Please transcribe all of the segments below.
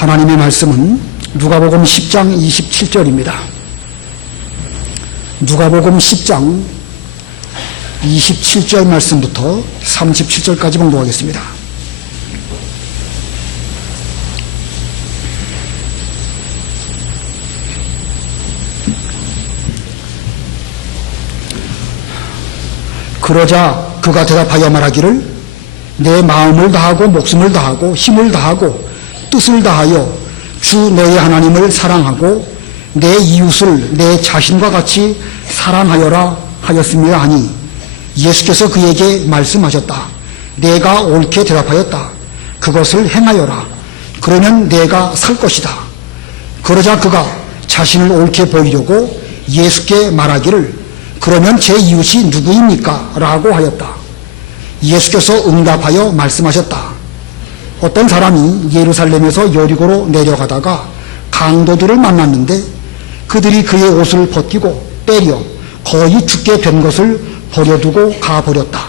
하나님의 말씀은 누가복음 10장 27절입니다. 누가복음 10장 27절 말씀부터 37절까지 봉독하겠습니다. 그러자 그가 대답하여 말하기를 내 마음을 다하고 목숨을 다하고 힘을 다하고 뜻을 다하여 주 너의 하나님을 사랑하고 내 이웃을 내 자신과 같이 사랑하여라 하였으며 하니 예수께서 그에게 말씀하셨다. 내가 옳게 대답하였다. 그것을 행하여라. 그러면 내가 살 것이다. 그러자 그가 자신을 옳게 보이려고 예수께 말하기를 그러면 제 이웃이 누구입니까? 라고 하였다. 예수께서 응답하여 말씀하셨다. 어떤 사람이 예루살렘에서 여리고로 내려가다가 강도들을 만났는데 그들이 그의 옷을 벗기고 때려 거의 죽게 된 것을 버려두고 가버렸다.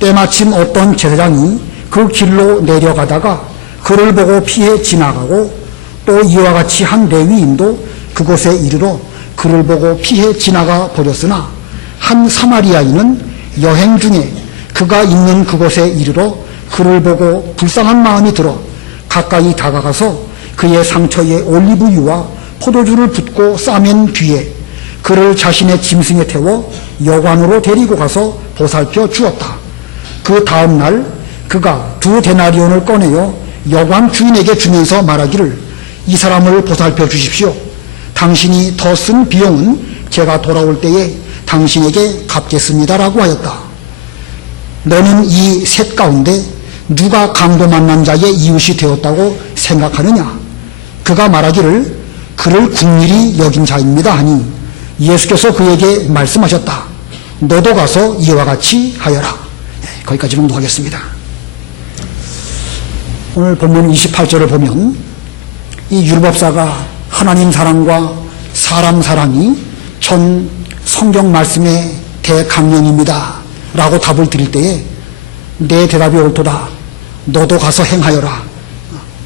때마침 어떤 제사장이 그 길로 내려가다가 그를 보고 피해 지나가고 또 이와 같이 한 레위인도 그곳에 이르러 그를 보고 피해 지나가 버렸으나 한 사마리아인은 여행 중에 그가 있는 그곳에 이르러 그를 보고 불쌍한 마음이 들어 가까이 다가가서 그의 상처에 올리브유와 포도주를 붓고 싸맨 뒤에 그를 자신의 짐승에 태워 여관으로 데리고 가서 보살펴 주었다. 그 다음 날 그가 2데나리온을 꺼내어 여관 주인에게 주면서 말하기를 이 사람을 보살펴 주십시오. 당신이 더 쓴 비용은 제가 돌아올 때에 당신에게 갚겠습니다라고 하였다. 너는 이 셋 가운데 누가 강도 만난 자의 이웃이 되었다고 생각하느냐? 그가 말하기를 그를 국률이 여긴 자입니다 하니 예수께서 그에게 말씀하셨다. 너도 가서 이와 같이 하여라. 거기까지 봉독하겠습니다. 오늘 본문 28절을 보면 이 율법사가 하나님 사랑과 사람 사랑이 전 성경 말씀의 대강령입니다 라고 답을 드릴 때에 내 대답이 옳도다. 너도 가서 행하여라.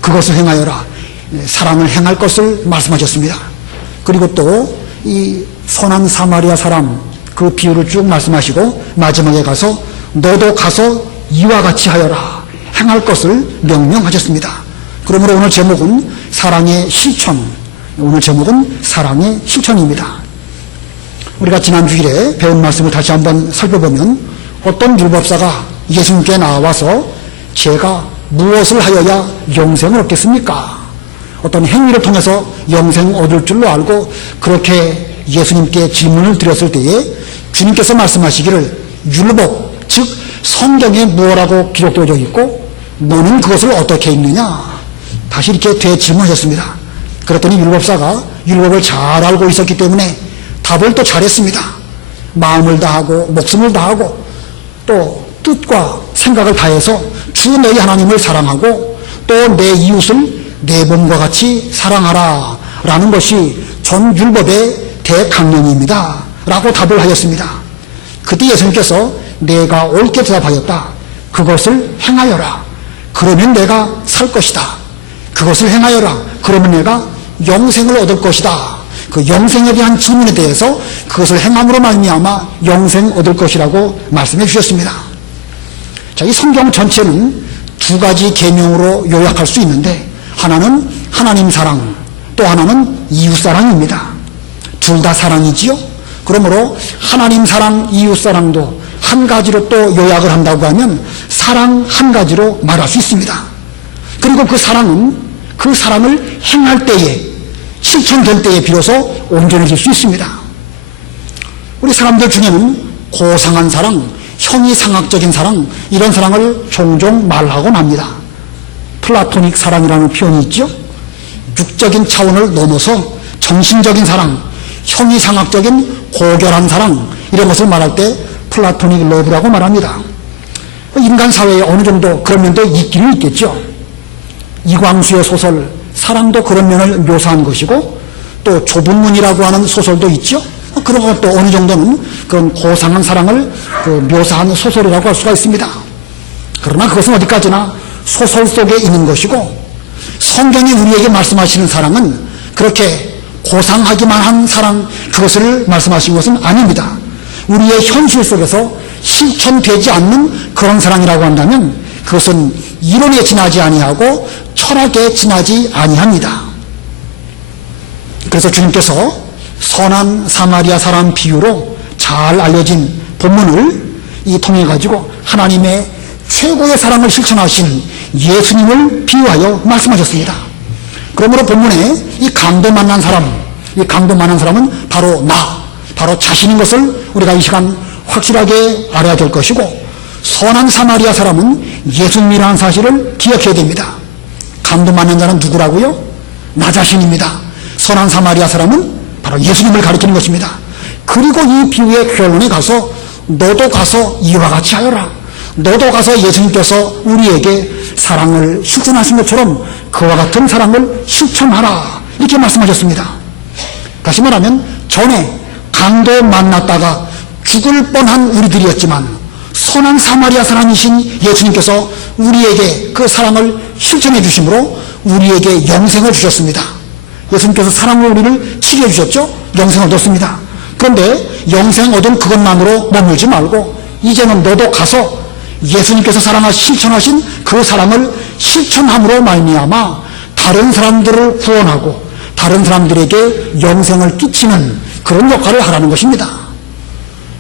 그것을 행하여라. 사랑을 행할 것을 말씀하셨습니다. 그리고 또 이 선한 사마리아 사람 그 비유를 쭉 말씀하시고 마지막에 가서 너도 가서 이와 같이 하여라. 행할 것을 명령하셨습니다. 그러므로 오늘 제목은 사랑의 실천. 오늘 제목은 사랑의 실천입니다. 우리가 지난 주일에 배운 말씀을 다시 한번 살펴보면 어떤 율법사가 예수님께 나와서 제가 무엇을 하여야 영생을 얻겠습니까? 어떤 행위를 통해서 영생 얻을 줄로 알고 그렇게 예수님께 질문을 드렸을 때에 주님께서 말씀하시기를 율법, 즉 성경에 무엇라고 기록되어 있고 너는 그것을 어떻게 읽느냐? 다시 이렇게 되질문하셨습니다. 그랬더니 율법사가 율법을 잘 알고 있었기 때문에 답을 또 잘했습니다. 마음을 다하고 목숨을 다하고 또 뜻과 생각을 다해서 주 너희 하나님을 사랑하고 또 내 이웃을 내 몸과 같이 사랑하라 라는 것이 전 율법의 대강령입니다 라고 답을 하였습니다. 그때 예수님께서 내가 옳게 대답하였다. 그것을 행하여라. 그러면 내가 살 것이다. 그것을 행하여라. 그러면 내가 영생을 얻을 것이다. 그 영생에 대한 질문에 대해서 그것을 행함으로 말미암아 영생 얻을 것이라고 말씀해 주셨습니다. 자, 이 성경 전체는 두 가지 계명으로 요약할 수 있는데 하나는 하나님 사랑, 또 하나는 이웃 사랑입니다. 둘 다 사랑이지요. 그러므로 하나님 사랑, 이웃 사랑도 한 가지로 또 요약을 한다고 하면 사랑 한 가지로 말할 수 있습니다. 그리고 그 사랑은 그 사랑을 행할 때에 실천될 때에 비로소 온전해질 수 있습니다. 우리 사람들 중에는 고상한 사랑, 형이상학적인 사랑 이런 사랑을 종종 말하곤 합니다. 플라토닉 사랑이라는 표현이 있죠. 육적인 차원을 넘어서 정신적인 사랑, 형이상학적인 고결한 사랑 이런 것을 말할 때 플라토닉 러브라고 말합니다. 인간 사회에 어느 정도 그런 면도 있기는 있겠죠. 이광수의 소설 사랑도 그런 면을 묘사한 것이고 또 좁은 문이라고 하는 소설도 있죠. 그런 것도 어느 정도는 그런 고상한 사랑을 묘사한 소설이라고 할 수가 있습니다. 그러나 그것은 어디까지나 소설 속에 있는 것이고 성경이 우리에게 말씀하시는 사랑은 그렇게 고상하기만 한 사랑, 그것을 말씀하신 것은 아닙니다. 우리의 현실 속에서 실천되지 않는 그런 사랑이라고 한다면 그것은 이론에 지나지 아니하고 철학에 지나지 아니합니다. 그래서 주님께서 선한 사마리아 사람 비유로 잘 알려진 본문을 통해 가지고 하나님의 최고의 사랑을 실천하신 예수님을 비유하여 말씀하셨습니다. 그러므로 본문에 이 강도 만난 사람은 바로 바로 자신인 것을 우리가 이 시간 확실하게 알아야 될 것이고, 선한 사마리아 사람은 예수님이라는 사실을 기억해야 됩니다. 강도 만난 자는 누구라고요? 나 자신입니다. 선한 사마리아 사람은 바로 예수님을 가리키는 것입니다. 그리고 이 비유의 결론에 가서 너도 가서 이와 같이 하여라. 너도 가서 예수님께서 우리에게 사랑을 실천하신 것처럼 그와 같은 사랑을 실천하라. 이렇게 말씀하셨습니다. 다시 말하면 전에 강도 만났다가 죽을 뻔한 우리들이었지만 선한 사마리아 사람이신 예수님께서 우리에게 그 사랑을 실천해 주심으로 우리에게 영생을 주셨습니다. 예수님께서 사랑으로 우리를 치료해 주셨죠? 영생을 얻었습니다. 그런데 영생 얻은 그것만으로 머물지 말고 이제는 너도 가서 예수님께서 실천하신 그 사랑을 실천함으로 말미암아 다른 사람들을 구원하고 다른 사람들에게 영생을 끼치는 그런 역할을 하라는 것입니다.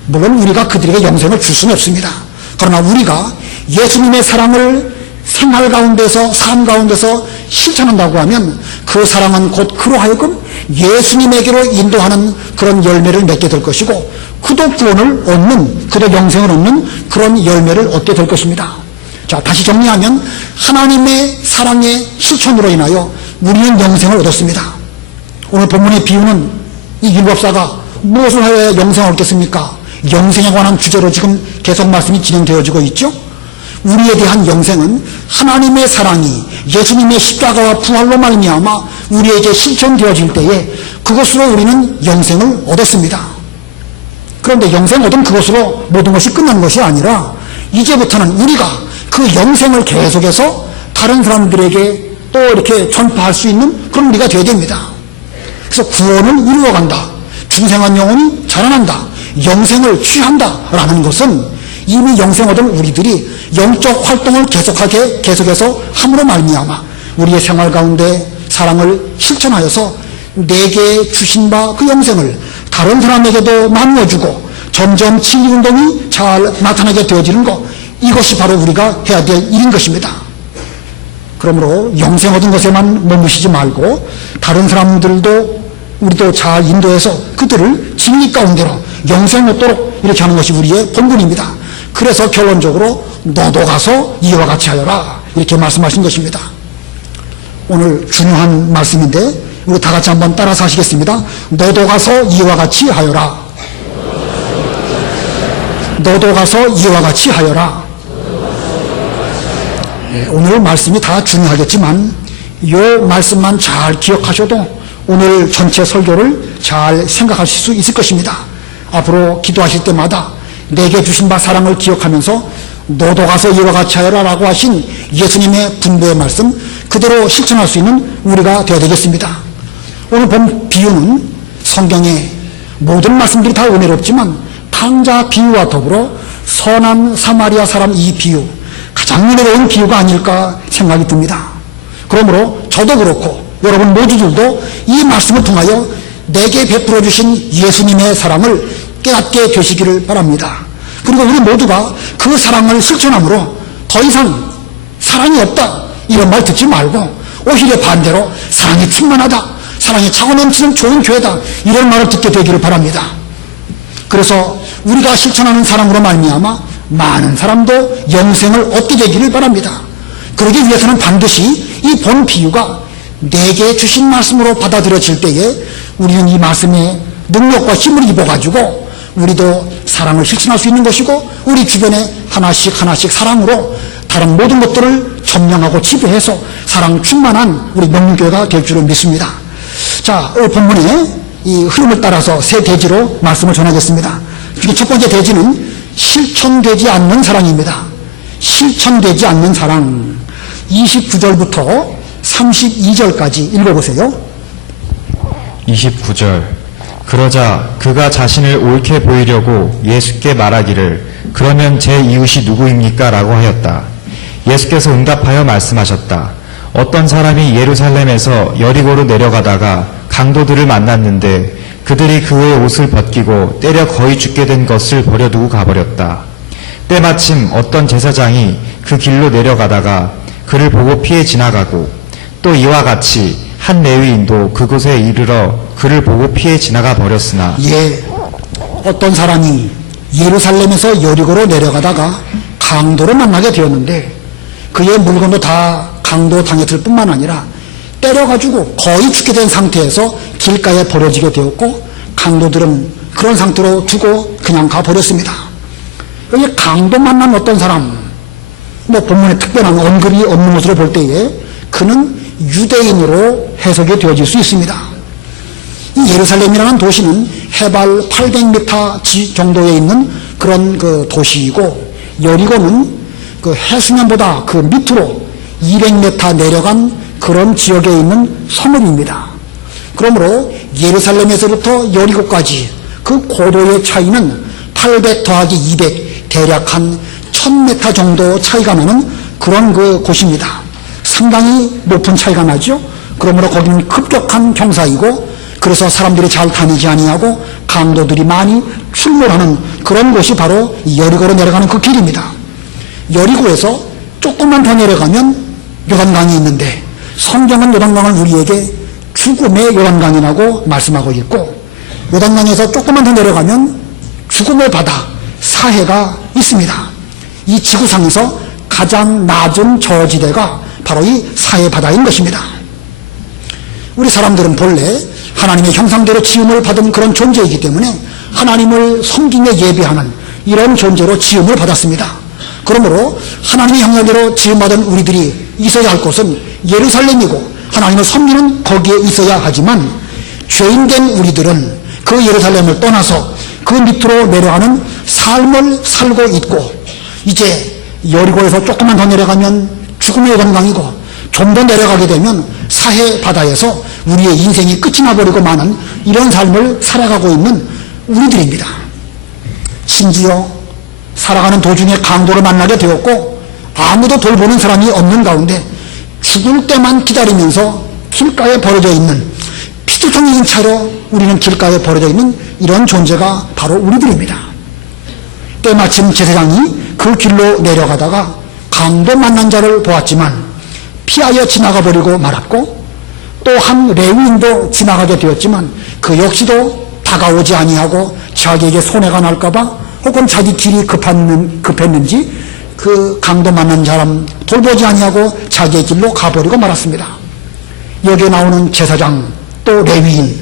물론 우리가 그들에게 영생을 줄 수는 없습니다. 그러나 우리가 예수님의 사랑을 생활 가운데서, 삶 가운데서 실천한다고 하면 그 사랑은 곧 그로 하여금 예수님에게로 인도하는 그런 열매를 맺게 될 것이고, 그도 구원을 얻는, 그도 영생을 얻는 그런 열매를 얻게 될 것입니다. 자, 다시 정리하면 하나님의 사랑의 실천으로 인하여 우리는 영생을 얻었습니다. 오늘 본문의 비유는 이 율법사가 무엇을 하여야 영생을 얻겠습니까? 영생에 관한 주제로 지금 계속 말씀이 진행되어지고 있죠. 우리에 대한 영생은 하나님의 사랑이 예수님의 십자가와 부활로 말미암아 우리에게 실천되어질 때에 그것으로 우리는 영생을 얻었습니다. 그런데 영생 얻은 그것으로 모든 것이 끝난 것이 아니라 이제부터는 우리가 그 영생을 계속해서 다른 사람들에게 또 이렇게 전파할 수 있는 그런 우리가 되어야 됩니다. 그래서 구원을 이루어간다, 중생한 영혼이 자라난다, 영생을 취한다 라는 것은 이미 영생 얻은 우리들이 영적 활동을 계속해서 함으로 말미암아 우리의 생활 가운데 사랑을 실천하여서 내게 주신 바 그 영생을 다른 사람에게도 나누어주고 점점 진리운동이 잘 나타나게 되어지는 것, 이것이 바로 우리가 해야 될 일인 것입니다. 그러므로 영생 얻은 것에만 머무시지 말고 다른 사람들도 우리도 잘 인도해서 그들을 진리 가운데로 영생 얻도록 이렇게 하는 것이 우리의 본분입니다. 그래서 결론적으로 너도 가서 이와 같이 하여라 이렇게 말씀하신 것입니다. 오늘 중요한 말씀인데 우리 다 같이 한번 따라서 하시겠습니다. 너도 가서 이와 같이 하여라. 너도 가서 이와 같이 하여라. 오늘 말씀이 다 중요하겠지만 이 말씀만 잘 기억하셔도 오늘 전체 설교를 잘 생각하실 수 있을 것입니다. 앞으로 기도하실 때마다 내게 주신 바 사랑을 기억하면서 너도 가서 이와 같이 하여라 라고 하신 예수님의 분부의 말씀 그대로 실천할 수 있는 우리가 되어야 되겠습니다. 오늘 본 비유는 성경의 모든 말씀들이 다 은혜롭지만 탕자 비유와 더불어 선한 사마리아 사람 이 비유, 가장 은혜로운 비유가 아닐까 생각이 듭니다. 그러므로 저도 그렇고 여러분 모두들도 이 말씀을 통하여 내게 베풀어 주신 예수님의 사랑을 깨닫게 되시기를 바랍니다. 그리고 우리 모두가 그 사랑을 실천함으로 더 이상 사랑이 없다 이런 말 듣지 말고 오히려 반대로 사랑이 충만하다, 사랑이 차고 넘치는 좋은 교회다 이런 말을 듣게 되기를 바랍니다. 그래서 우리가 실천하는 사랑으로 말미암아 많은 사람도 영생을 얻게 되기를 바랍니다. 그러기 위해서는 반드시 이 본 비유가 내게 주신 말씀으로 받아들여질 때에 우리는 이 말씀의 능력과 힘을 입어가지고 우리도 사랑을 실천할 수 있는 것이고 우리 주변에 하나씩 사랑으로 다른 모든 것들을 점령하고 지배해서 사랑 충만한 우리 명문교회가 될 줄을 믿습니다. 자, 오늘 본문의 이 흐름을 따라서 세 대지로 말씀을 전하겠습니다. 첫 번째 대지는 실천되지 않는 사랑입니다. 실천되지 않는 사랑. 29절부터 32절까지 읽어보세요. 29절. 그러자 그가 자신을 옳게 보이려고 예수께 말하기를 그러면 제 이웃이 누구입니까? 라고 하였다. 예수께서 응답하여 말씀하셨다. 어떤 사람이 예루살렘에서 여리고로 내려가다가 강도들을 만났는데 그들이 그의 옷을 벗기고 때려 거의 죽게 된 것을 버려두고 가버렸다. 때마침 어떤 제사장이 그 길로 내려가다가 그를 보고 피해 지나가고 또 이와 같이 한 레위인도 그곳에 이르러 그를 보고 피해 지나가 버렸으나 어떤 사람이 예루살렘에서 여리고로 내려가다가 강도를 만나게 되었는데 그의 물건도 다 강도 당했을 뿐만 아니라 때려가지고 거의 죽게 된 상태에서 길가에 버려지게 되었고 강도들은 그런 상태로 두고 그냥 가버렸습니다. 여기 강도 만난 어떤 사람, 본문에 특별한 언급이 없는 것으로 볼 때에 그는 유대인으로 해석이 되어질 수 있습니다. 이 예루살렘이라는 도시는 해발 800m 정도에 있는 그런 그 도시이고 여리고는 그 해수면보다 그 밑으로 200m 내려간 그런 지역에 있는 섬읍입니다. 그러므로 예루살렘에서부터 여리고까지 그 고도의 차이는 800 더하기 200 대략 한 1000m 정도 차이가 나는 그런 그 곳입니다. 상당히 높은 차이가 나죠. 그러므로 거기는 급격한 경사이고 그래서 사람들이 잘 다니지 아니하고 강도들이 많이 출몰하는 그런 곳이 바로 여리고로 내려가는 그 길입니다. 여리고에서 조금만 더 내려가면 요단강이 있는데 성경은 요단강을 우리에게 죽음의 요단강이라고 말씀하고 있고 요단강에서 조금만 더 내려가면 죽음의 바다 사해가 있습니다. 이 지구상에서 가장 낮은 저지대가 바로 이 사해 바다인 것입니다. 우리 사람들은 본래 하나님의 형상대로 지음을 받은 그런 존재이기 때문에 하나님을 섬기며 예배하는 이런 존재로 지음을 받았습니다. 그러므로 하나님의 형상대로 지음받은 우리들이 있어야 할 곳은 예루살렘이고 하나님을 섬기는 거기에 있어야 하지만 죄인된 우리들은 그 예루살렘을 떠나서 그 밑으로 내려가는 삶을 살고 있고 이제 여리고에서 조금만 더 내려가면 죽음의 요단강이고 좀 더 내려가게 되면 사해 바다에서 우리의 인생이 끝이 나버리고 마는 이런 삶을 살아가고 있는 우리들입니다. 심지어 살아가는 도중에 강도를 만나게 되었고 아무도 돌보는 사람이 없는 가운데 죽을 때만 기다리면서 길가에 버려져 있는 피투성이인 차로 우리는 길가에 버려져 있는 이런 존재가 바로 우리들입니다. 때마침 제사장이 그 길로 내려가다가 강도 만난 자를 보았지만 피하여 지나가 버리고 말았고 또 한 레위인도 지나가게 되었지만 그 역시도 다가오지 아니하고 자기에게 손해가 날까봐 혹은 자기 길이 급했는지 그 강도 만난 사람 돌보지 아니하고 자기의 길로 가버리고 말았습니다. 여기에 나오는 제사장 또 레위인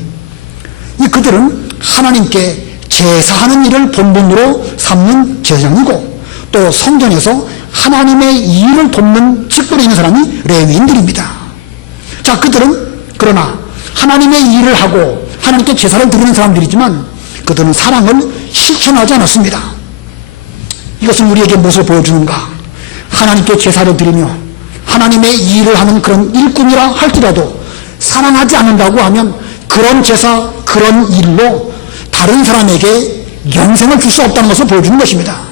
그들은 하나님께 제사하는 일을 본분으로 삼는 제사장이고 또 성전에서 하나님의 일을 돕는 직분에 있는 사람이 레위인들입니다. 자, 그들은 그러나 하나님의 일을 하고 하나님께 제사를 드리는 사람들이지만 그들은 사랑을 실천하지 않았습니다. 이것은 우리에게 무엇을 보여주는가? 하나님께 제사를 드리며 하나님의 일을 하는 그런 일꾼이라 할지라도 사랑하지 않는다고 하면 그런 제사, 그런 일로 다른 사람에게 영생을 줄 수 없다는 것을 보여주는 것입니다.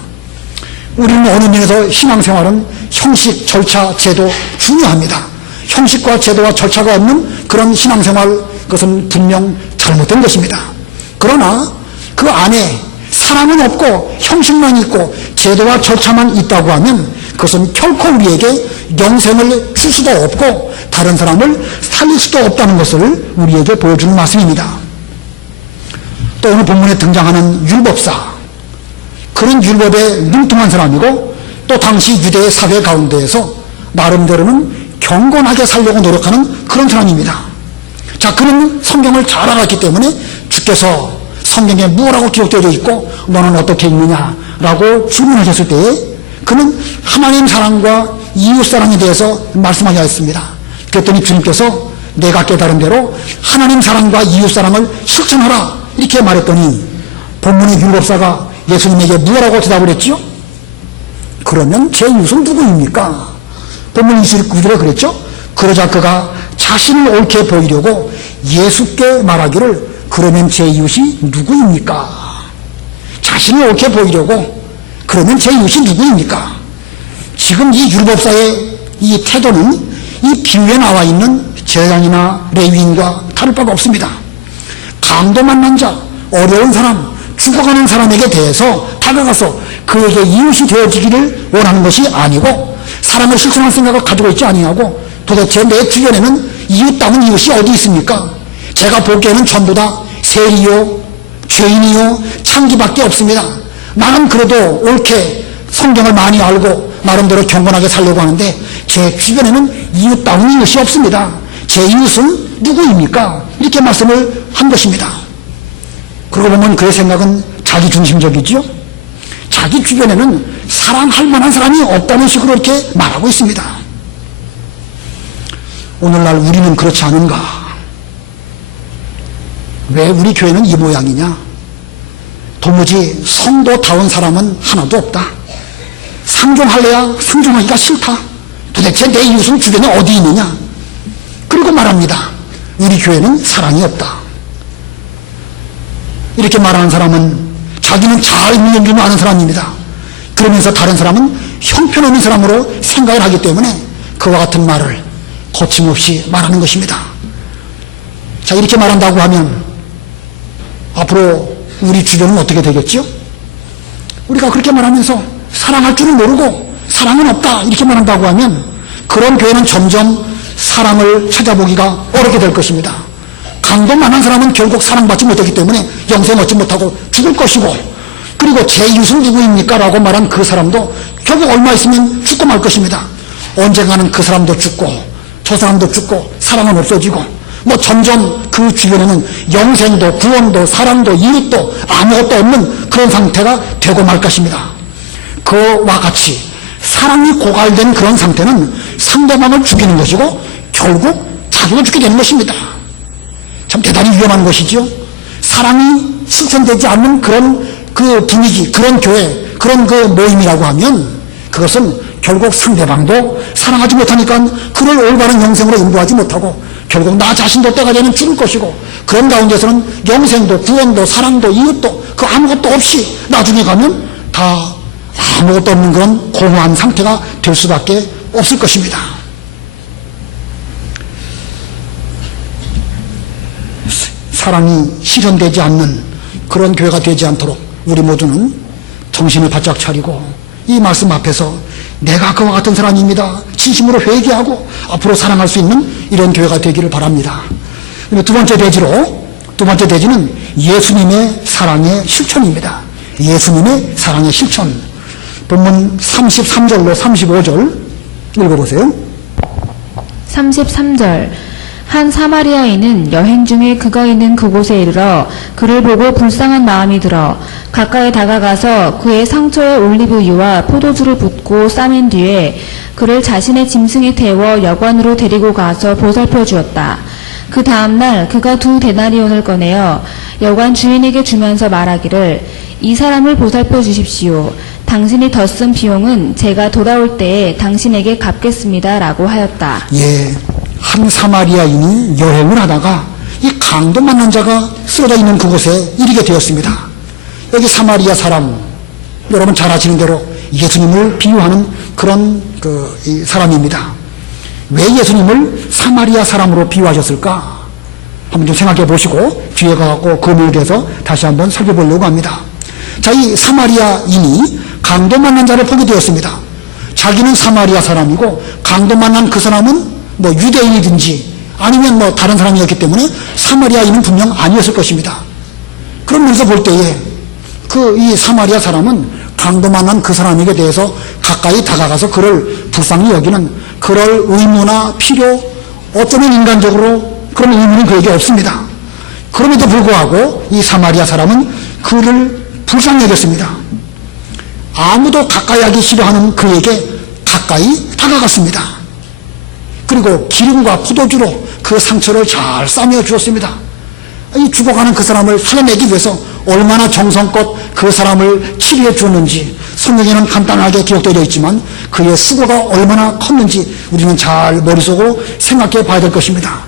우리는 어느 면에서 신앙생활은 형식, 절차, 제도 중요합니다. 형식과 제도와 절차가 없는 그런 신앙생활, 그것은 분명 잘못된 것입니다. 그러나 그 안에 사랑은 없고 형식만 있고 제도와 절차만 있다고 하면 그것은 결코 우리에게 영생을 줄 수도 없고 다른 사람을 살릴 수도 없다는 것을 우리에게 보여주는 말씀입니다. 또 오늘 본문에 등장하는 율법사, 그런 율법에 능통한 사람이고 또 당시 유대의 사회 가운데에서 나름대로는 경건하게 살려고 노력하는 그런 사람입니다. 자, 그는 성경을 잘 알았기 때문에 주께서 성경에 무엇라고 기록되어 있고 너는 어떻게 읽느냐라고 질문하셨을 때에 그는 하나님 사랑과 이웃 사랑에 대해서 말씀하지 않습니다. 그랬더니 주님께서 내가 깨달은 대로 하나님 사랑과 이웃 사랑을 실천하라 이렇게 말했더니 본문의 율법사가 예수님에게 무엇라고 대답을 했지요? 그러면 제 이웃은 누구입니까? 본문 29절에 그랬죠? 그러자 그가 자신을 옳게 보이려고 예수께 말하기를 그러면 제 이웃이 누구입니까? 자신을 옳게 보이려고 그러면 제 이웃이 누구입니까? 지금 이 율법사의 이 태도는 이 비유에 나와 있는 제사장이나 레위인과 다를 바가 없습니다. 강도 만난 자, 어려운 사람, 죽어가는 사람에게 대해서 다가가서 그에게 이웃이 되어지기를 원하는 것이 아니고 사람을 실천할 생각을 가지고 있지 아니하고 도대체 내 주변에는 이웃다운 이웃이 어디 있습니까? 제가 보기에는 전부 다 세리요, 죄인이요, 창기밖에 없습니다. 나는 그래도 옳게 성경을 많이 알고 나름대로 경건하게 살려고 하는데 제 주변에는 이웃다운 이웃이 없습니다. 제 이웃은 누구입니까? 이렇게 말씀을 한 것입니다. 그러고 보면 그의 생각은 자기 중심적이죠. 자기 주변에는 사랑할 만한 사람이 없다는 식으로 이렇게 말하고 있습니다. 오늘날 우리는 그렇지 않은가? 왜 우리 교회는 이 모양이냐? 도무지 성도다운 사람은 하나도 없다. 상종할래야 상종하기가 싫다. 도대체 내 이웃은 주변에 어디 있느냐? 그리고 말합니다. 우리 교회는 사랑이 없다. 이렇게 말하는 사람은 자기는 잘 있는 줄 아는 사람입니다. 그러면서 다른 사람은 형편없는 사람으로 생각을 하기 때문에 그와 같은 말을 거침없이 말하는 것입니다. 자, 이렇게 말한다고 하면 앞으로 우리 주변은 어떻게 되겠죠? 우리가 그렇게 말하면서 사랑할 줄을 모르고 사랑은 없다 이렇게 말한다고 하면 그런 교회는 점점 사랑을 찾아보기가 어렵게 될 것입니다. 강도 만난 사람은 결국 사랑받지 못했기 때문에 영생 얻지 못하고 죽을 것이고, 그리고 제 이웃은 누구입니까? 라고 말한 그 사람도 결국 얼마 있으면 죽고 말 것입니다. 언젠가는 그 사람도 죽고 저 사람도 죽고 사랑은 없어지고 뭐 점점 그 주변에는 영생도 구원도 사랑도 이웃도 아무것도 없는 그런 상태가 되고 말 것입니다. 그와 같이 사랑이 고갈된 그런 상태는 상대방을 죽이는 것이고 결국 자기가 죽게 되는 것입니다. 참 대단히 위험한 것이죠. 사랑이 실천되지 않는 그런 그 분위기, 그런 교회, 그런 그 모임이라고 하면 그것은 결국 상대방도 사랑하지 못하니까 그를 올바른 영생으로 인도하지 못하고 결국 나 자신도 때가 되면 죽을 것이고, 그런 가운데서는 영생도 구원도 사랑도 이웃도 그 아무것도 없이 나중에 가면 다 아무것도 없는 그런 공허한 상태가 될 수밖에 없을 것입니다. 사랑이 실현되지 않는 그런 교회가 되지 않도록 우리 모두는 정신을 바짝 차리고 이 말씀 앞에서 내가 그와 같은 사람입니다. 진심으로 회개하고 앞으로 사랑할 수 있는 이런 교회가 되기를 바랍니다. 두 번째 대지는 예수님의 사랑의 실천입니다. 예수님의 사랑의 실천. 본문 33절로 35절 읽어보세요. 33절. 한 사마리아인은 여행 중에 그가 있는 그곳에 이르러 그를 보고 불쌍한 마음이 들어 가까이 다가가서 그의 상처에 올리브유와 포도주를 붓고 싸맨 뒤에 그를 자신의 짐승에 태워 여관으로 데리고 가서 보살펴 주었다. 그 다음날 그가 2 데나리온을 꺼내어 여관 주인에게 주면서 말하기를 이 사람을 보살펴 주십시오. 당신이 더 쓴 비용은 제가 돌아올 때에 당신에게 갚겠습니다. 라고 하였다. 예, 한 사마리아인이 여행을 하다가 이 강도 만난 자가 쓰러져 있는 그곳에 이르게 되었습니다. 여기 사마리아 사람, 여러분 잘 아시는 대로 예수님을 비유하는 그런 이 사람입니다. 왜 예수님을 사마리아 사람으로 비유하셨을까? 한번 좀 생각해 보시고 뒤에 가고 그 물에서 다시 한번 살펴보려고 합니다. 자, 이 사마리아인이 강도 만난 자를 보게 되었습니다. 자기는 사마리아 사람이고 강도 만난 그 사람은 뭐 유대인이든지 아니면 뭐 다른 사람이었기 때문에 사마리아인은 분명 아니었을 것입니다. 그러면서 볼 때에 이 사마리아 사람은 강도 만난 그 사람에게 대해서 가까이 다가가서 그를 불쌍히 여기는 그럴 의무나 필요, 어쩌면 인간적으로 그런 의무는 그에게 없습니다. 그럼에도 불구하고 이 사마리아 사람은 그를 불쌍히 여겼습니다. 아무도 가까이 하기 싫어하는 그에게 가까이 다가갔습니다. 그리고 기름과 포도주로 그 상처를 잘 싸매어 주었습니다. 이 죽어가는 그 사람을 살려내기 위해서 얼마나 정성껏 그 사람을 치료해 주었는지 성경에는 간단하게 기록되어 있지만 그의 수고가 얼마나 컸는지 우리는 잘 머릿속으로 생각해 봐야 될 것입니다.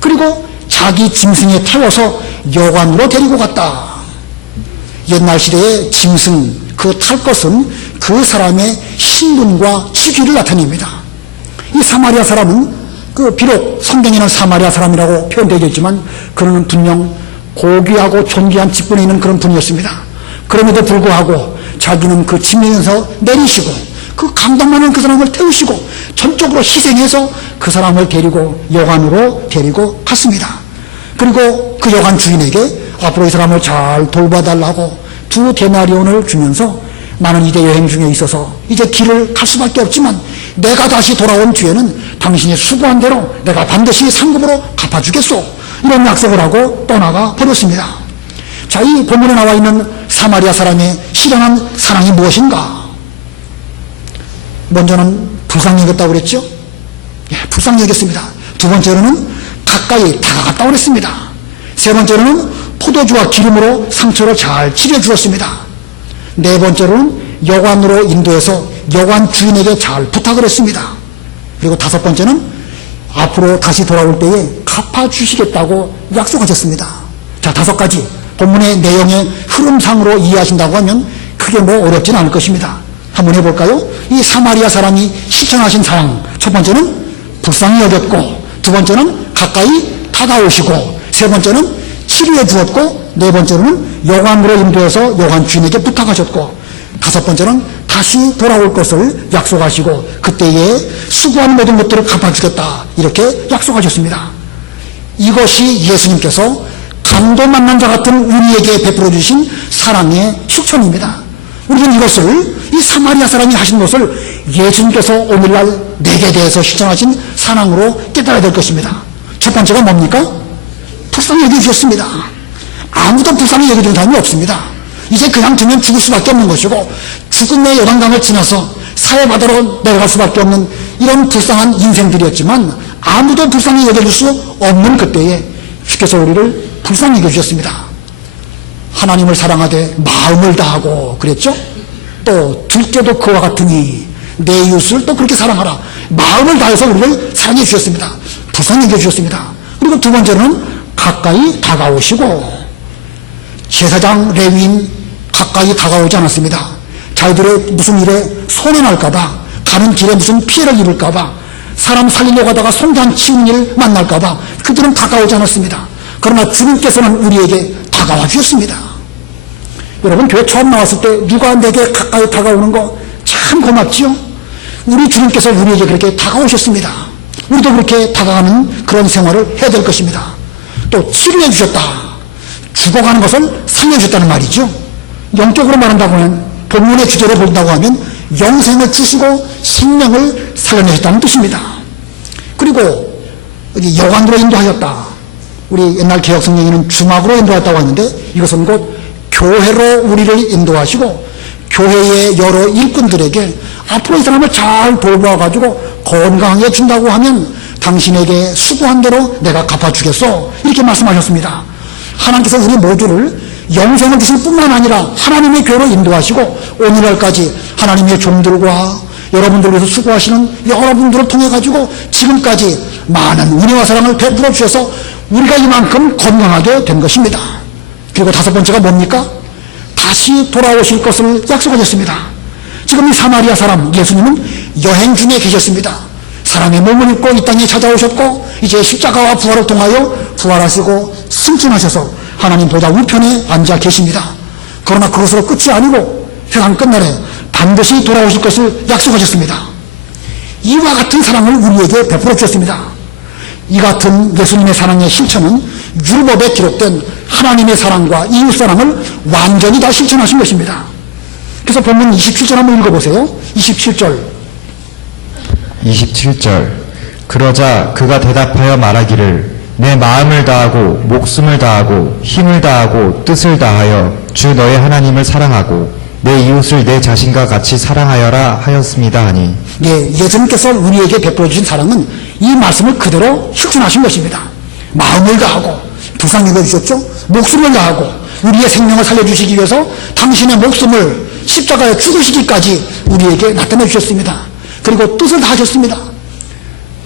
그리고 자기 짐승에 태워서 여관으로 데리고 갔다. 옛날 시대의 짐승, 그 탈 것은 그 사람의 신분과 직위를 나타냅니다. 이 사마리아 사람은 비록 성경에는 사마리아 사람이라고 표현되어 있지만 그는 분명 고귀하고 존귀한 직분에 있는 그런 분이었습니다. 그럼에도 불구하고 자기는 그 짐에서 내리시고 그 감당만한 그 사람을 태우시고 전적으로 희생해서 그 사람을 데리고 여관으로 데리고 갔습니다. 그리고 그 여관 주인에게 앞으로 이 사람을 잘 돌봐달라고 2데나리온을 주면서 나는 이제 여행 중에 있어서 이제 길을 갈 수밖에 없지만 내가 다시 돌아온 뒤에는 당신이 수고한 대로 내가 반드시 상급으로 갚아주겠소. 이런 약속을 하고 떠나가 버렸습니다. 자, 이 본문에 나와 있는 사마리아 사람의 실현한 사랑이 무엇인가? 먼저는 불쌍히 여겼다고 그랬죠? 예, 불쌍히 여겼습니다. 두 번째로는 가까이 다가갔다고 그랬습니다. 세 번째로는 포도주와 기름으로 상처를 잘 치료해 주었습니다. 네 번째로는 여관으로 인도해서 여관 주인에게 잘 부탁을 했습니다. 그리고 다섯 번째는 앞으로 다시 돌아올 때에 갚아주시겠다고 약속하셨습니다. 자, 5가지 본문의 내용의 흐름상으로 이해하신다고 하면 크게 뭐 어렵진 않을 것입니다. 한번 해볼까요? 이 사마리아 사람이 실천하신 사랑, 첫 번째는 불쌍히 여겼고, 두 번째는 가까이 다가오시고, 세 번째는 치료해 주었고, 네 번째로는 여관으로 인도해서 여관 주인에게 부탁하셨고, 다섯 번째는 다시 돌아올 것을 약속하시고 그때에 수고한 모든 것들을 갚아주겠다 이렇게 약속하셨습니다. 이것이 예수님께서 강도 만난 자 같은 우리에게 베풀어 주신 사랑의 실천입니다. 우리는 이것을 이 사마리아 사람이 하신 것을 예수님께서 오늘날 내게 대해서 실천하신 사랑으로 깨달아야 될 것입니다. 첫 번째가 뭡니까? 불쌍히 여겨주셨습니다. 아무도 불쌍히 여겨주는 사람이 없습니다. 이제 그냥 두면 죽을 수밖에 없는 것이고 죽음의 요단강을 지나서 사회바다로 내려갈 수밖에 없는 이런 불쌍한 인생들이었지만 아무도 불쌍히 여겨줄 수 없는 그때에 주께서 우리를 불쌍히 여겨주셨습니다. 하나님을 사랑하되 마음을 다하고 그랬죠? 또 둘째도 그와 같으니 내 이웃을 또 그렇게 사랑하라. 마음을 다해서 우리를 사랑해 주셨습니다. 불쌍히 여겨주셨습니다. 그리고 두 번째는 가까이 다가오시고 제사장 레위인 가까이 다가오지 않았습니다. 자기들의 무슨 일에 손해날까봐, 가는 길에 무슨 피해를 입을까봐, 사람 살리려고 하다가 송장 치우는 일 만날까봐 그들은 다가오지 않았습니다. 그러나 주님께서는 우리에게 다가와 주셨습니다. 여러분, 교회 처음 나왔을 때 누가 내게 가까이 다가오는 거 참 고맙지요? 우리 주님께서 우리에게 그렇게 다가오셨습니다. 우리도 그렇게 다가가는 그런 생활을 해야 될 것입니다. 또 치료해 주셨다. 죽어가는 것을 살려주셨다는 말이죠. 영적으로 말한다고 하면, 본문의 주제로 본다고 하면 영생을 주시고 생명을 살려내셨다는 뜻입니다. 그리고 여관으로 인도하셨다. 우리 옛날 개혁성경에는 중학으로 인도했다고 하는데 이것은 곧 교회로 우리를 인도하시고 교회의 여러 일꾼들에게 앞으로 이 사람을 잘 돌보아가지고 건강하게 준다고 하면 당신에게 수고한 대로 내가 갚아주겠소. 이렇게 말씀하셨습니다. 하나님께서 우리 모두를 영생을 주실 뿐만 아니라 하나님의 교회로 인도하시고 오늘날까지 하나님의 종들과 여러분들 위해서 수고하시는 여러분들을 통해 가지고 지금까지 많은 은혜와 사랑을 베풀어 주셔서 우리가 이만큼 건강하게 된 것입니다. 그리고 다섯 번째가 뭡니까? 다시 돌아오실 것을 약속하셨습니다. 지금 이 사마리아 사람 예수님은 여행 중에 계셨습니다. 사람의 몸을 입고 이 땅에 찾아오셨고 이제 십자가와 부활을 통하여 부활하시고 승천하셔서 하나님 보좌 우편에 앉아 계십니다. 그러나 그것으로 끝이 아니고 세상 끝날에 반드시 돌아오실 것을 약속하셨습니다. 이와 같은 사랑을 우리에게 베풀어 주셨습니다. 이 같은 예수님의 사랑의 실천은 율법에 기록된 하나님의 사랑과 이웃 사랑을 완전히 다 실천하신 것입니다. 그래서 본문 27절 한번 읽어보세요. 27절. 그러자 그가 대답하여 말하기를 내 마음을 다하고 목숨을 다하고 힘을 다하고 뜻을 다하여 주 너의 하나님을 사랑하고 내 이웃을 내 자신과 같이 사랑하여라 하였습니다 하니. 예, 예수님께서 우리에게 베풀어 주신 사랑은 이 말씀을 그대로 실천하신 것입니다. 마음을 다하고 불쌍히 여겨주셨죠. 목숨을 다하고 우리의 생명을 살려주시기 위해서 당신의 목숨을 십자가에 죽으시기까지 우리에게 나타내 주셨습니다. 그리고 뜻을 다 하셨습니다.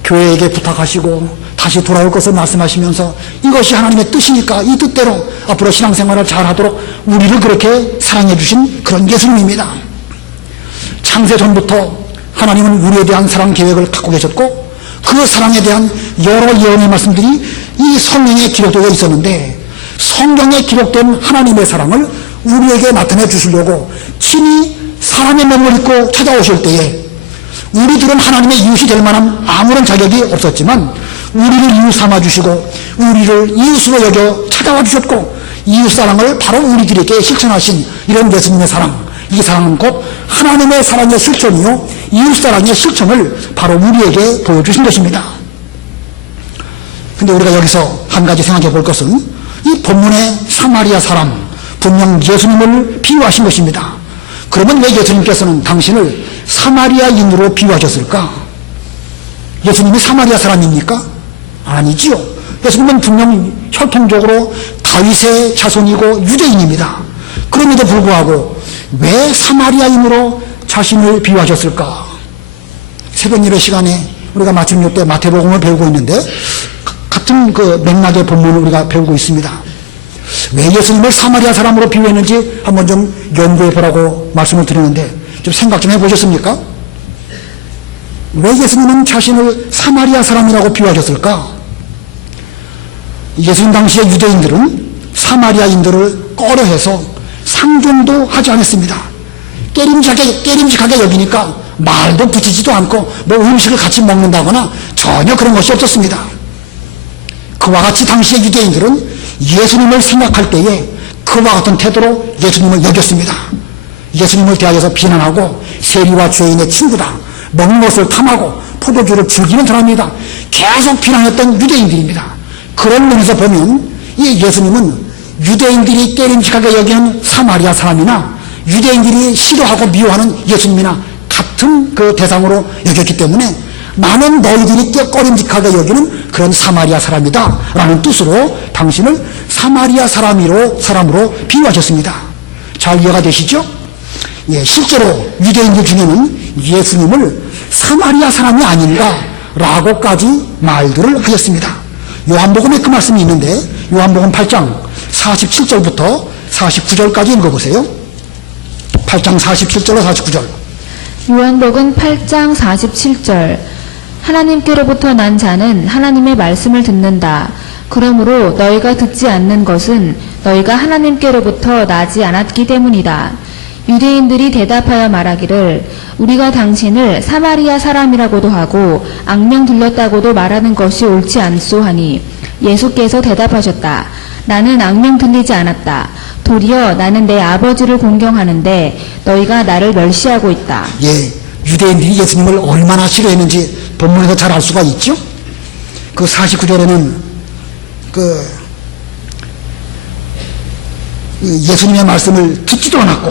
교회에게 부탁하시고 다시 돌아올 것을 말씀하시면서 이것이 하나님의 뜻이니까 이 뜻대로 앞으로 신앙생활을 잘하도록 우리를 그렇게 사랑해 주신 그런 예수님입니다. 창세 전부터 하나님은 우리에 대한 사랑 계획을 갖고 계셨고 그 사랑에 대한 여러 예언의 말씀들이 이 성경에 기록되어 있었는데 성경에 기록된 하나님의 사랑을 우리에게 나타내 주시려고 친히 사람의 몸을 입고 찾아오실 때에 우리들은 하나님의 이웃이 될 만한 아무런 자격이 없었지만 우리를 이웃 삼아주시고 우리를 이웃으로 여겨 찾아와 주셨고 이웃 사랑을 바로 우리들에게 실천하신 이런 예수님의 사랑, 이 사랑은 곧 하나님의 사랑의 실천이요 이웃 사랑의 실천을 바로 우리에게 보여주신 것입니다. 근데 우리가 여기서 한 가지 생각해 볼 것은 이 본문의 사마리아 사람, 분명 예수님을 비유하신 것입니다. 그러면 왜 예수님께서는 당신을 사마리아인으로 비유하셨을까? 예수님이 사마리아 사람입니까? 아니지요. 예수님은 분명 혈통적으로 다윗의 자손이고 유대인입니다. 그럼에도 불구하고 왜 사마리아인으로 자신을 비유하셨을까? 새벽 예배 시간에 우리가 마침 이때 마태복음을 배우고 있는데 같은 그 맥락의 본문을 우리가 배우고 있습니다. 왜 예수님을 사마리아 사람으로 비유했는지 한번 좀 연구해 보라고 말씀을 드리는데 좀 생각 좀 해보셨습니까? 왜 예수님은 자신을 사마리아 사람이라고 비유하셨을까? 예수님 당시의 유대인들은 사마리아인들을 꺼려해서 상종도 하지 않았습니다. 깨림직하게 여기니까 말도 붙이지도 않고 뭐 음식을 같이 먹는다거나 전혀 그런 것이 없었습니다. 그와 같이 당시의 유대인들은 예수님을 생각할 때에 그와 같은 태도로 예수님을 여겼습니다. 예수님을 대하여서 비난하고 세리와 죄인의 친구다, 먹는 것을 탐하고 포도주를 즐기는 사람이다, 계속 비난했던 유대인들입니다. 그런 면에서 보면 이 예수님은 유대인들이 깨림직하게 여기는 사마리아 사람이나 유대인들이 싫어하고 미워하는 예수님이나 같은 그 대상으로 여겼기 때문에 나는 너희들이 꺼림직하게 여기는 그런 사마리아 사람이다 라는 뜻으로 당신을 사마리아 사람으로 비유하셨습니다. 잘 이해가 되시죠? 예, 실제로 유대인들 중에는 예수님을 사마리아 사람이 아닌가 라고까지 말들을 하셨습니다. 요한복음에 그 말씀이 있는데 요한복음 8장 47절부터 49절까지 읽어보세요. 8장 47절로 49절. 요한복음 8장 47절. 하나님께로부터 난 자는 하나님의 말씀을 듣는다. 그러므로 너희가 듣지 않는 것은 너희가 하나님께로부터 나지 않았기 때문이다. 유대인들이 대답하여 말하기를 우리가 당신을 사마리아 사람이라고도 하고 악령 들렸다고도 말하는 것이 옳지 않소 하니 예수께서 대답하셨다. 나는 악령 들리지 않았다. 도리어 나는 내 아버지를 공경하는데 너희가 나를 멸시하고 있다. 예, 유대인들이 예수님을 얼마나 싫어했는지 본문에서 잘 알 수가 있죠. 그 49절에는 그 예수님의 말씀을 듣지도 않았고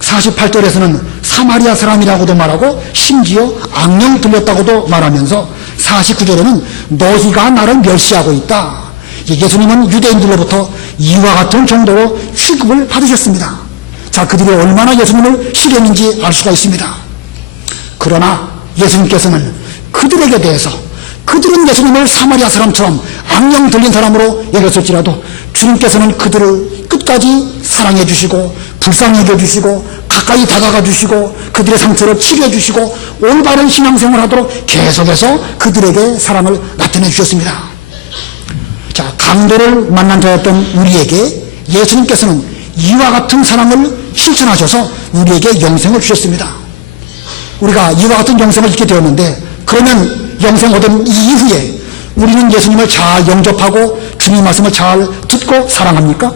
48절에서는 사마리아 사람이라고도 말하고 심지어 악령 들렸다고도 말하면서 49절에는 너희가 나를 멸시하고 있다. 예수님은 유대인들로부터 이와 같은 정도로 취급을 받으셨습니다. 자, 그들이 얼마나 예수님을 싫어했는지 알 수가 있습니다. 그러나 예수님께서는 그들에게 대해서 그들은 예수님을 사마리아 사람처럼 악령 들린 사람으로 여겼을지라도 주님께서는 그들을 끝까지 사랑해 주시고 불쌍히 여겨 주시고 가까이 다가가 주시고 그들의 상처를 치료해 주시고 올바른 신앙생활을 하도록 계속해서 그들에게 사랑을 나타내 주셨습니다. 자, 강도를 만난 자였던 우리에게 예수님께서는 이와 같은 사랑을 실천하셔서 우리에게 영생을 주셨습니다. 우리가 이와 같은 영생을 얻게 되었는데 그러면 영생 얻은 이 이후에 우리는 예수님을 잘 영접하고 주님 말씀을 잘 듣고 사랑합니까?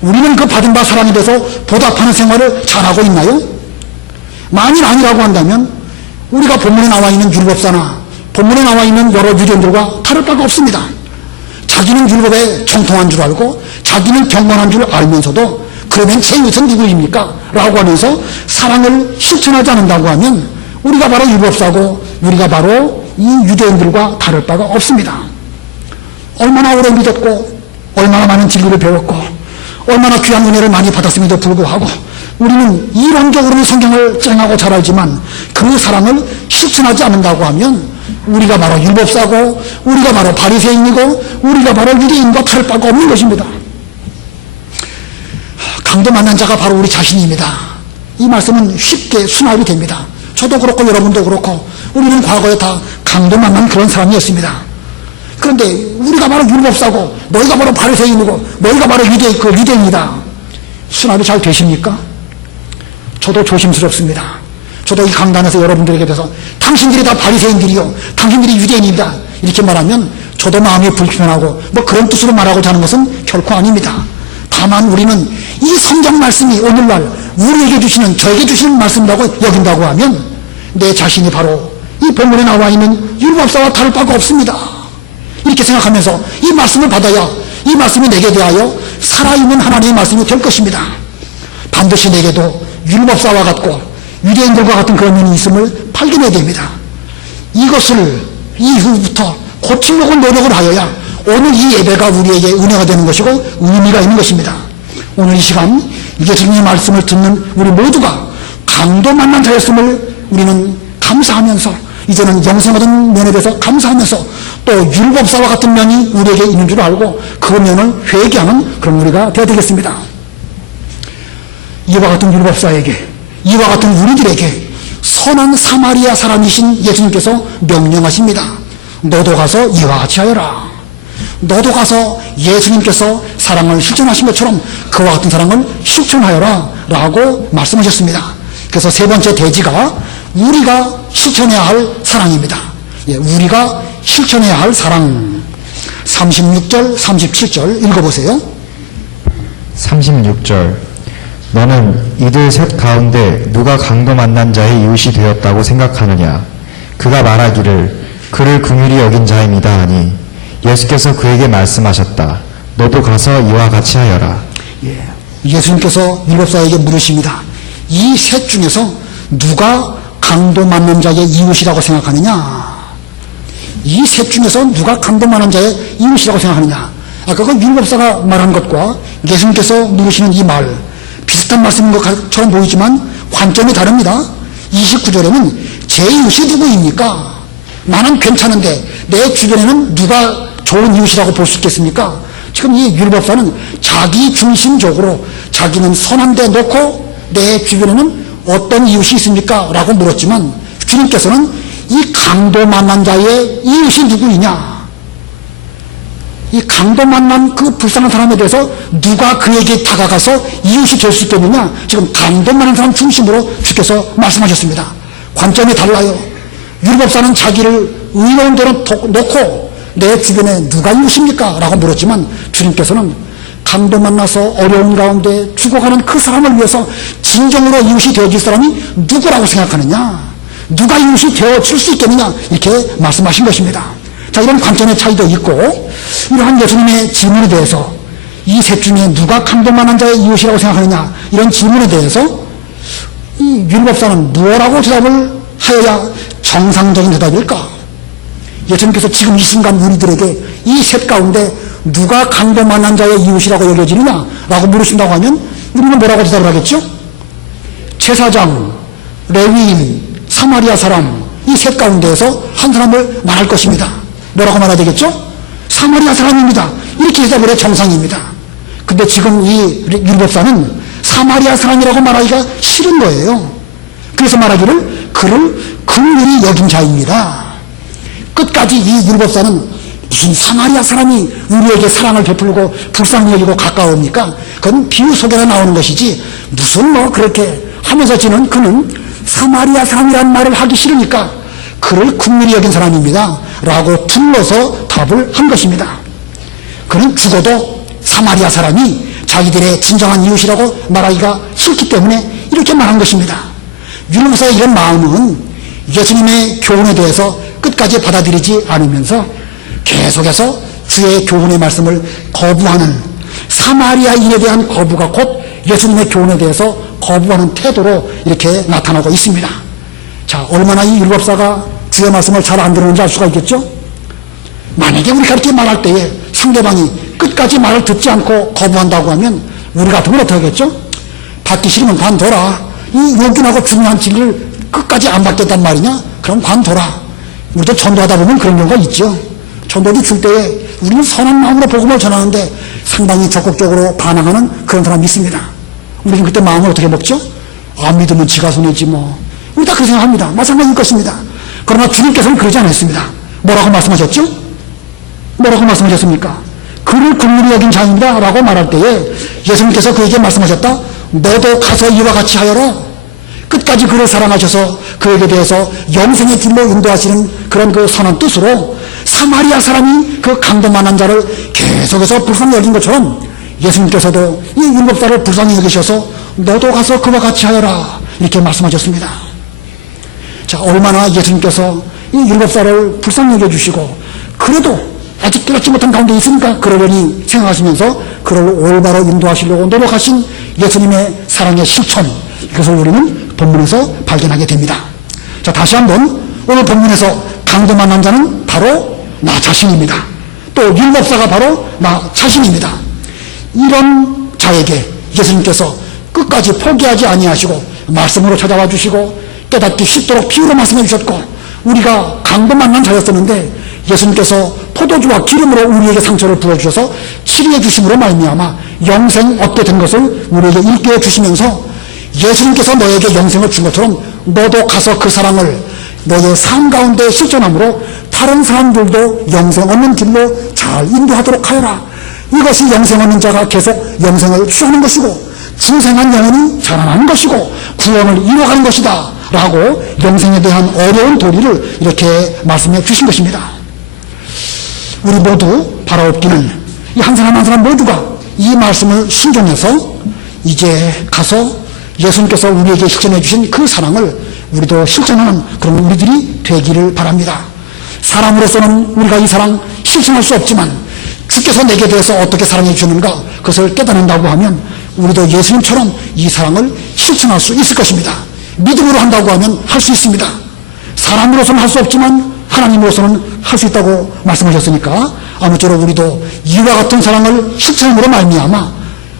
우리는 그 받은 바 사랑에 대해서 보답하는 생활을 잘하고 있나요? 만일 아니라고 한다면 우리가 본문에 나와 있는 율법사나 본문에 나와 있는 여러 유대인들과 다를 바가 없습니다. 자기는 율법에 정통한 줄 알고 자기는 경건한 줄 알면서도 그러면 제 이웃은 누구입니까? 라고 하면서 사랑을 실천하지 않는다고 하면 우리가 바로 율법사고 우리가 바로 이 유대인들과 다를 바가 없습니다. 얼마나 오래 믿었고 얼마나 많은 진리를 배웠고 얼마나 귀한 은혜를 많이 받았음에도 불구하고 우리는 이론적으로는 성경을 쨍하고 잘 알지만 그 사랑을 실천하지 않는다고 하면 우리가 바로 율법사고 우리가 바로 바리새인이고 우리가 바로 유대인과 다를 바가 없는 것입니다. 강도 만난 자가 바로 우리 자신입니다. 이 말씀은 쉽게 수납이 됩니다. 저도 그렇고 여러분도 그렇고 우리는 과거에 다 강도 만난 그런 사람이었습니다. 그런데 우리가 바로 율법사고 너희가 바로 바리새인이고 너희가 바로 유대인이다. 수납이 잘 되십니까? 저도 조심스럽습니다. 저도 이 강단에서 여러분들에게 대해서 당신들이 다 바리새인들이요 당신들이 유대인이다 이렇게 말하면 저도 마음이 불편하고 뭐 그런 뜻으로 말하고자 하는 것은 결코 아닙니다. 다만 우리는 이 성경 말씀이 오늘날 우리에게 주시는 저에게 주시는 말씀이라고 여긴다고 하면 내 자신이 바로 이 본문에 나와 있는 율법사와 다를 바가 없습니다. 이렇게 생각하면서 이 말씀을 받아야 이 말씀이 내게 대하여 살아있는 하나님의 말씀이 될 것입니다. 반드시 내게도 율법사와 같고 유대인들과 같은 그런 면이 있음을 발견해야 됩니다. 이것을 이후부터 고치려고 노력을 하여야 오늘 이 예배가 우리에게 은혜가 되는 것이고 의미가 있는 것입니다. 오늘 이 시간 예수님의 말씀을 듣는 우리 모두가 강도 만난 자였음을 우리는 감사하면서 이제는 영생 얻은 면에 대해서 감사하면서 또 율법사와 같은 면이 우리에게 있는 줄 알고 그 면을 회개하는 그런 우리가 되어야 되겠습니다. 이와 같은 율법사에게 이와 같은 우리들에게 선한 사마리아 사람이신 예수님께서 명령하십니다. 너도 가서 이와 같이 하여라. 너도 가서 예수님께서 사랑을 실천하신 것처럼 그와 같은 사랑을 실천하여라 라고 말씀하셨습니다. 그래서 세 번째 대지가 우리가 실천해야 할 사랑입니다. 우리가 실천해야 할 사랑. 36절 37절 읽어보세요. 36절 너는 이들 셋 가운데 누가 강도 만난 자의 이웃이 되었다고 생각하느냐? 그가 말하기를 그를 긍휼히 여긴 자입니다 하니 예수께서 그에게 말씀하셨다. 너도 가서 이와 같이 하여라. 예수님께서 율법사에게 물으십니다. 이 셋 중에서 누가 강도 만난 자의 이웃이라고 생각하느냐? 이 셋 중에서 누가 강도 만난 자의 이웃이라고 생각하느냐? 그건 율법사가 말한 것과 예수님께서 물으시는 이 말 비슷한 말씀인 것처럼 보이지만 관점이 다릅니다. 29절에는 제 이웃이 누구입니까? 나는 괜찮은데 내 주변에는 누가 좋은 이웃이라고 볼 수 있겠습니까? 지금 이 율법사는 자기 중심적으로 자기는 선한데 놓고 내 주변에는 어떤 이웃이 있습니까? 라고 물었지만 주님께서는 이 강도 만난 자의 이웃이 누구이냐? 이 강도 만난 그 불쌍한 사람에 대해서 누가 그에게 다가가서 이웃이 될 수 있겠느냐? 지금 강도 만난 사람 중심으로 주께서 말씀하셨습니다. 관점이 달라요. 율법사는 자기를 의로운 대로 놓고 내 주변에 누가 이웃입니까? 라고 물었지만 주님께서는 강도 만나서 어려운 가운데 죽어가는 그 사람을 위해서 진정으로 이웃이 되어질 사람이 누구라고 생각하느냐? 누가 이웃이 되어질 수 있겠느냐? 이렇게 말씀하신 것입니다. 자, 이런 관점의 차이도 있고 이러한 예수님의 질문에 대해서 이 셋 중에 누가 강도 만난 자의 이웃이라고 생각하느냐? 이런 질문에 대해서 이 율법사는 무엇라고 대답을 하여야 정상적인 대답일까? 예수님께서 지금 이 순간 우리들에게 이 셋 가운데 누가 강도 만난 자의 이웃이라고 여겨지느냐? 라고 물으신다고 하면 우리는 뭐라고 대답을 하겠죠? 제사장, 레위인, 사마리아 사람 이 셋 가운데에서 한 사람을 말할 것입니다. 뭐라고 말해야 되겠죠? 사마리아 사람입니다. 이렇게 대답을 해 정상입니다. 근데 지금 이 율법사는 사마리아 사람이라고 말하기가 싫은 거예요. 그래서 말하기를 그를 긍휼히 여긴 자입니다. 끝까지 이 율법사는 무슨 사마리아 사람이 우리에게 사랑을 베풀고 불쌍히 여기고 가까웁니까? 그건 비유 속에나 나오는 것이지 무슨 뭐 그렇게 하면서 지는 그는 사마리아 사람이라는 말을 하기 싫으니까 그를 긍휼히 여긴 사람입니다 라고 불러서 답을 한 것입니다. 그는 죽어도 사마리아 사람이 자기들의 진정한 이웃이라고 말하기가 싫기 때문에 이렇게 말한 것입니다. 율법사의 이런 마음은 예수님의 교훈에 대해서 끝까지 받아들이지 않으면서 계속해서 주의 교훈의 말씀을 거부하는 사마리아인에 대한 거부가 곧 예수님의 교훈에 대해서 거부하는 태도로 이렇게 나타나고 있습니다. 자, 얼마나 이 율법사가 주의 말씀을 잘 안 들었는지 알 수가 있겠죠? 만약에 우리가 이렇게 말할 때에 상대방이 끝까지 말을 듣지 않고 거부한다고 하면 우리 같으면 어떻게 하겠죠? 받기 싫으면 관둬라. 이 요긴하고 중요한 진리를 끝까지 안 받겠단 말이냐? 그럼 관둬라. 우리도 전도하다 보면 그런 경우가 있죠. 전도지 줄 때에 우리는 선한 마음으로 복음을 전하는데 상당히 적극적으로 반항하는 그런 사람이 있습니다. 우리는 그때 마음을 어떻게 먹죠? 안 믿으면 지가 손해지 뭐. 우리 다 그렇게 생각합니다. 마찬가지일 것입니다. 그러나 주님께서는 그러지 않았습니다. 뭐라고 말씀하셨죠? 뭐라고 말씀하셨습니까? 그를 긍휼히 여긴 자입니다 라고 말할 때에 예수님께서 그에게 말씀하셨다. 너도 가서 이와 같이 하여라. 끝까지 그를 사랑하셔서 그에게 대해서 영생의 길로 인도하시는 그런 그 선한 뜻으로 사마리아 사람이 그 강도 만난 자를 계속해서 불쌍히 여긴 것처럼 예수님께서도 이 율법사를 불쌍히 여기셔서 너도 가서 그와 같이 하여라 이렇게 말씀하셨습니다. 자, 얼마나 예수님께서 이 율법사를 불쌍히 여겨주시고 그래도 아직 깨닫지 못한 가운데 있으니까 그러려니 생각하시면서 그를 올바로 인도하시려고 노력하신 예수님의 사랑의 실천, 이것을 우리는 본문에서 발견하게 됩니다. 자, 다시 한번 오늘 본문에서 강도 만난 자는 바로 나 자신입니다. 또 율법사가 바로 나 자신입니다. 이런 자에게 예수님께서 끝까지 포기하지 아니하시고 말씀으로 찾아와 주시고 깨닫기 쉽도록 비유로 말씀해 주셨고 우리가 강도 만난 자였었는데 예수님께서 포도주와 기름으로 우리에게 상처를 부어주셔서 치료해 주심으로 말미암아 영생 얻게 된 것을 우리에게 일깨워 주시면서 예수님께서 너에게 영생을 준 것처럼 너도 가서 그 사랑을 너의 삶 가운데 실천함으로 다른 사람들도 영생 얻는 길로 잘 인도하도록 하여라. 이것이 영생 얻는 자가 계속 영생을 취하는 것이고 중생한 영혼이 자라나는 것이고 구원을 이루어가는 것이다 라고 영생에 대한 어려운 도리를 이렇게 말씀해 주신 것입니다. 우리 모두 바라옵기는 이 한 사람 한 사람 모두가 이 말씀을 순종해서 이제 가서 예수님께서 우리에게 실천해 주신 그 사랑을 우리도 실천하는 그런 우리들이 되기를 바랍니다. 사람으로서는 우리가 이 사랑 실천할 수 없지만 주께서 내게 대해서 어떻게 사랑해 주는가 그것을 깨닫는다고 하면 우리도 예수님처럼 이 사랑을 실천할 수 있을 것입니다. 믿음으로 한다고 하면 할 수 있습니다. 사람으로서는 할 수 없지만 하나님으로서는 할 수 있다고 말씀하셨으니까 아무쪼록 우리도 이와 같은 사랑을 실천함으로 말미암아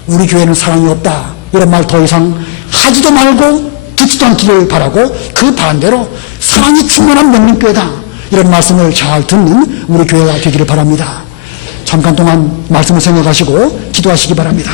우리 교회는 사랑이 없다 이런 말 더 이상 하지도 말고 듣지도 않기를 바라고 그 반대로 사랑이 충만한 명림교회다 이런 말씀을 잘 듣는 우리 교회가 되기를 바랍니다. 잠깐 동안 말씀을 생각하시고 기도하시기 바랍니다.